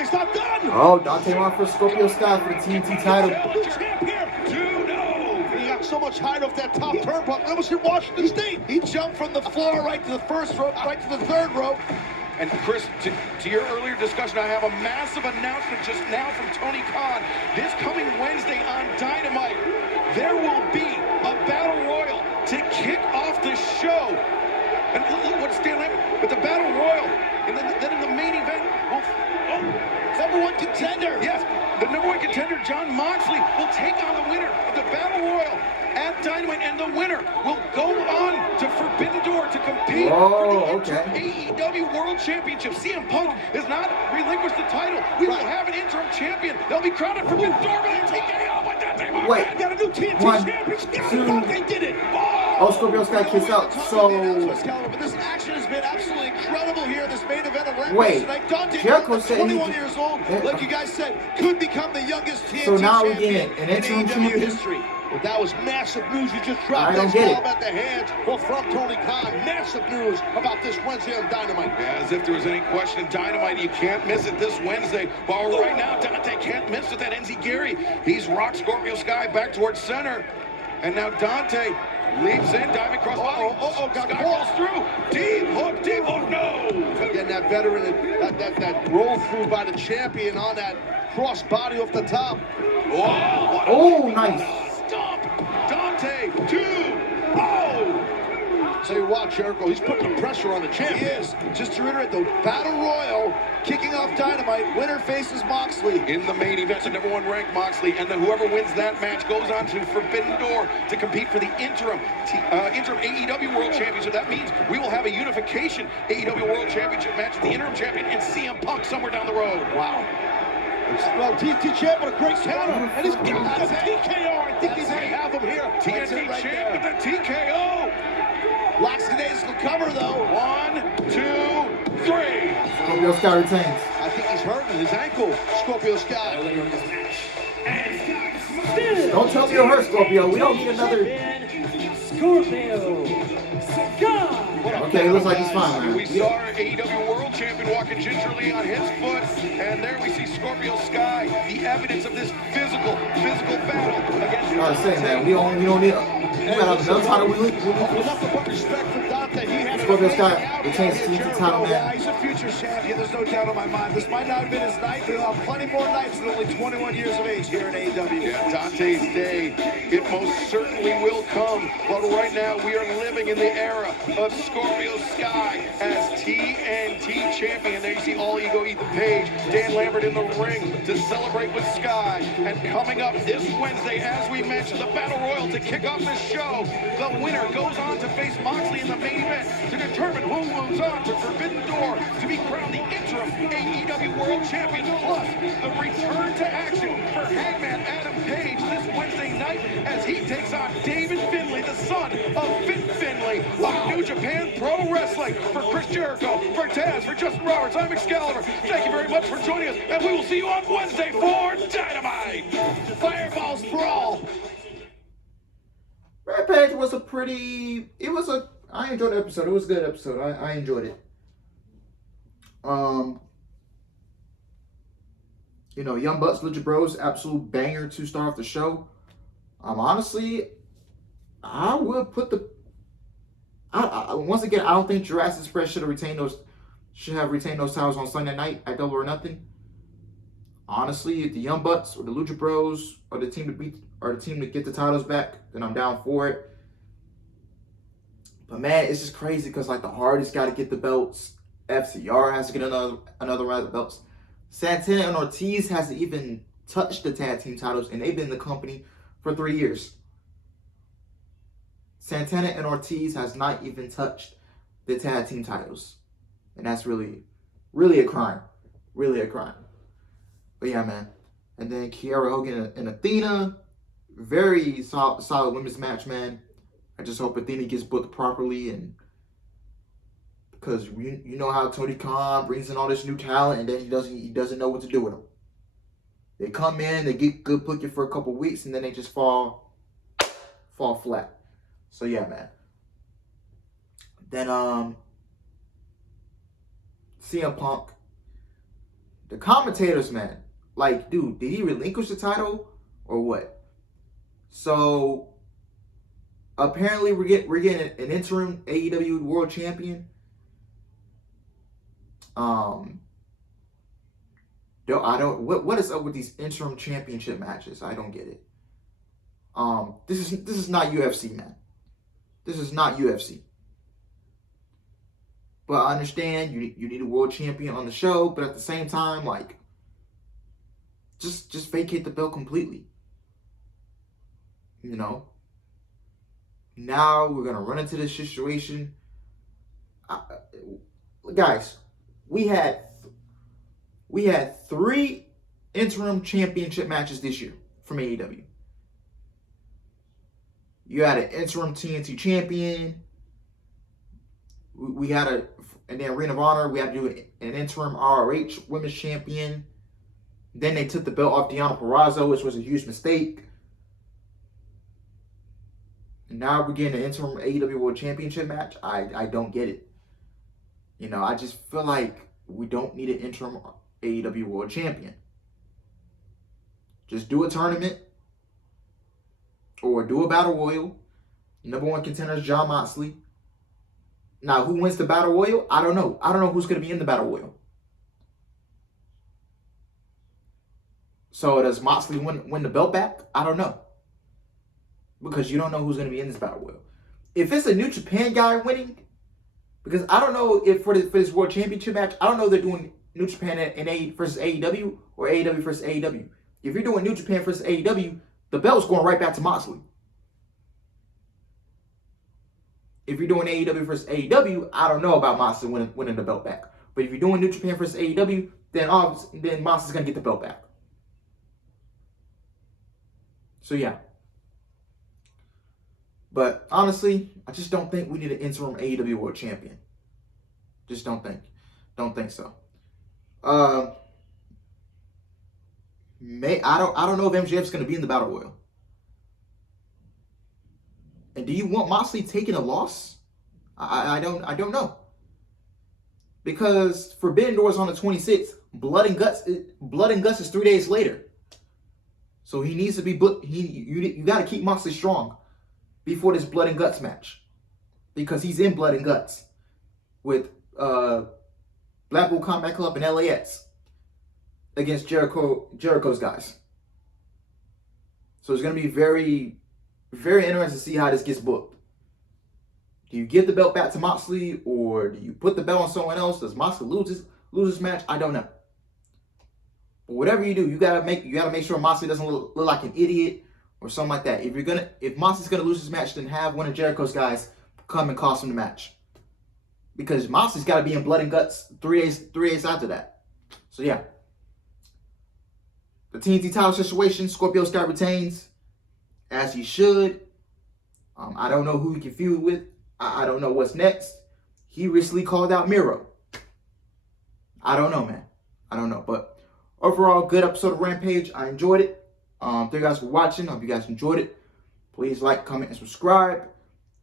Dante's not done. Oh, Dante won for Scorpio Sky for the TNT title. He got so much height off that top turnbuckle. That was in Washington State. He jumped from the floor right to the first rope, right to the third rope. And Chris, to your earlier discussion, I have a massive announcement just now from Tony Khan. This coming Wednesday on Dynamite, there will be a Battle Royal to kick off the show. And look what's standing there with the Battle Royal. And then in the main event, number one contender. Yes, the number one contender, Jon Moxley, will take on the winner of the Battle Royal at Dynamite, and the winner will go on to Forbidden Door to compete for the AEW World Championship. CM Punk has not relinquished the title. We will have an interim champion. They'll be crowned at Forbidden Door by the TKO with Dante. Wait, got a new TNT champion. They did it. Oh, Scorpio Sky kicks out. So, but this action has been absolutely incredible here. This main event of Rampage wait, tonight. Dante, Jericho said 21 years old, like you guys said, could become the youngest TNT so now we champion get an in interim AEW champion? history. But that was massive news. You just dropped I don't this get bomb it. at the hands from Tony Khan. Massive news about this Wednesday on Dynamite. Yeah, as if there was any question, Dynamite, you can't miss it this Wednesday. While right now, Dante can't miss with that NZ Gary. He's rocked Scorpio Sky back towards center. And now Dante leaps in, diving across body. Sky rolls through. Deep hook, no! Again, that veteran, that roll through by the champion on that cross body off the top. Oh, nice. Stomp! Dante, 2-0! So you watch Jericho, he's putting the pressure on the champ. He is. Just to reiterate, the Battle Royal kicking off Dynamite. Winner faces Moxley. In the main event, the number one ranked Moxley, and then whoever wins that match goes on to Forbidden Door to compete for the interim AEW World Championship. That means we will have a unification AEW World Championship match with the interim champion and CM Punk somewhere down the road. Wow. Well, TNT champ with a great counter, and he's got a TKO. I think he's going to have him here. TNT right champ with the TKO. Lackadaisical cover, though. 1, 2, 3. Scorpio Sky retains. I think he's hurting his ankle, Scorpio Sky. Don't tell me you're hurt, Scorpio. We don't need another. Scorpio Sky. Okay, it looks like he's fine, man. We saw our AEW World Champion walking gingerly on his foot, and there we see Scorpio Sky, the evidence of this physical battle against. I was saying, man, we don't need. We got another title. With nothing but respect for Dante, he had Scorpio Sky retains the TNT title, man. He's a future champion, there's no doubt in my mind. This might not have been his night, but he'll have plenty more nights at only 21 years of age here in AEW. Yeah, Dante's day, it most certainly will come. But right now, we are living in the era of Scorpio Sky as TNT champion. There you see All Ego Ethan Page, Dan Lambert in the ring to celebrate with Sky. And coming up this Wednesday, as we mentioned, the Battle Royal to kick off the show. The winner goes on to face Moxley in the main event to determine who moves on to Forbidden Door to be crowned the interim AEW World Champion. Plus, the return to action for Hangman Adam Page this Wednesday night as he takes on David Finlay, the son of Fit Finlay of New Japan Pro Wrestling. For Chris Jericho, for Taz, for Justin Roberts, I'm Excalibur. Thank you very much for joining us, and we will see you on Wednesday for Dynamite. Fireballs for all. Rampage was I enjoyed the episode. It was a good episode. I enjoyed it. Young Bucks, Lucha Bros, absolute banger to start off the show. Honestly, I would put once again, I don't think Jurassic Express should have retained those titles on Sunday night at Double or Nothing. Honestly, if the Young Bucks or the Lucha Bros are the team to get the titles back, then I'm down for it. But man, it's just crazy because like the Hardys got to get the belts, FCR has to get another round of belts. Santana and Ortiz hasn't even touched the tag team titles, and they've been in the company for 3 years. Santana and Ortiz has not even touched the tag team titles, and that's really, really a crime. Really a crime. But yeah, man. And then Kiera Hogan and Athena, very solid women's match, man. I just hope Athena gets booked properly, and because you know how Tony Khan brings in all this new talent, and then he doesn't know what to do with them. They come in, they get good booking for a couple weeks, and then they just fall flat. So yeah, man. Then CM Punk The commentators, man, like, dude, did he relinquish the title or what? So apparently we're getting an interim AEW World Champion. What is up with these interim championship matches? I don't get it. This is not UFC, man. This is not UFC. But I understand you need a world champion on the show, but at the same time, like, just vacate the belt completely. You know? Now we're gonna run into this situation. Guys, we had 3 interim championship matches this year from AEW. You had an interim TNT champion. We had and then Ring of Honor, we had to do an interim ROH Women's Champion. Then they took the belt off Deonna Purrazzo, which was a huge mistake. And now we're getting an interim AEW World Championship match. I don't get it. You know, I just feel like we don't need an interim AEW World Champion. Just do a tournament or do a battle royal. Number 1 contender is Jon Moxley. Now, who wins the battle royal? I don't know. I don't know who's going to be in the battle royal. So does Moxley win the belt back? I don't know. Because you don't know who's going to be in this battle royal. If it's a New Japan guy winning, because I don't know if for this World Championship match, I don't know if they're doing New Japan versus AEW or AEW versus AEW. If you're doing New Japan versus AEW, the belt's going right back to Moxley. If you're doing AEW versus AEW, I don't know about Moxley winning the belt back. But if you're doing New Japan versus AEW, then Moxley's going to get the belt back. So, yeah. But, honestly, I just don't think we need an interim AEW World Champion. Just don't think. Don't think so. I don't know if MJF's going to be in the Battle Royal. And do you want Moxley taking a loss? I don't know. Because Forbidden Door is on the 26th. Blood and Guts is 3 days later. So he needs to be you got to keep Moxley strong before this Blood and Guts match. Because he's in Blood and Guts with Blackpool Combat Club and LAX against Jericho's guys. So it's going to be very, very interesting to see how this gets booked. Do you give the belt back to Moxley, or do you put the belt on someone else? Does Moxley lose this match? I don't know. But whatever you do, you gotta make sure Moxley doesn't look like an idiot or something like that. If Moxley's gonna lose this match, then have one of Jericho's guys come and cost him the match. Because Moxley's got to be in Blood and Guts 3 days after that. So yeah. The TNT title situation, Scorpio Sky retains, as he should. I don't know who he can feud with. I don't know what's next. He recently called out Miro. I don't know, man. I don't know. But overall, good episode of Rampage. I enjoyed it. Thank you guys for watching. I hope you guys enjoyed it. Please like, comment, and subscribe.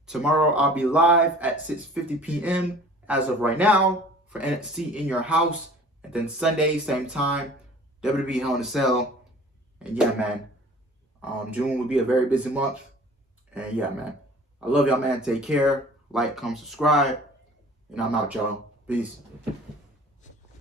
Tomorrow, I'll be live at 6:50 p.m. as of right now for NXT In Your House. And then Sunday, same time, WWE Hell in a Cell. And yeah, man. June will be a very busy month. And yeah, man. I love y'all, man. Take care. Like, comment, subscribe. And I'm out, y'all. Peace.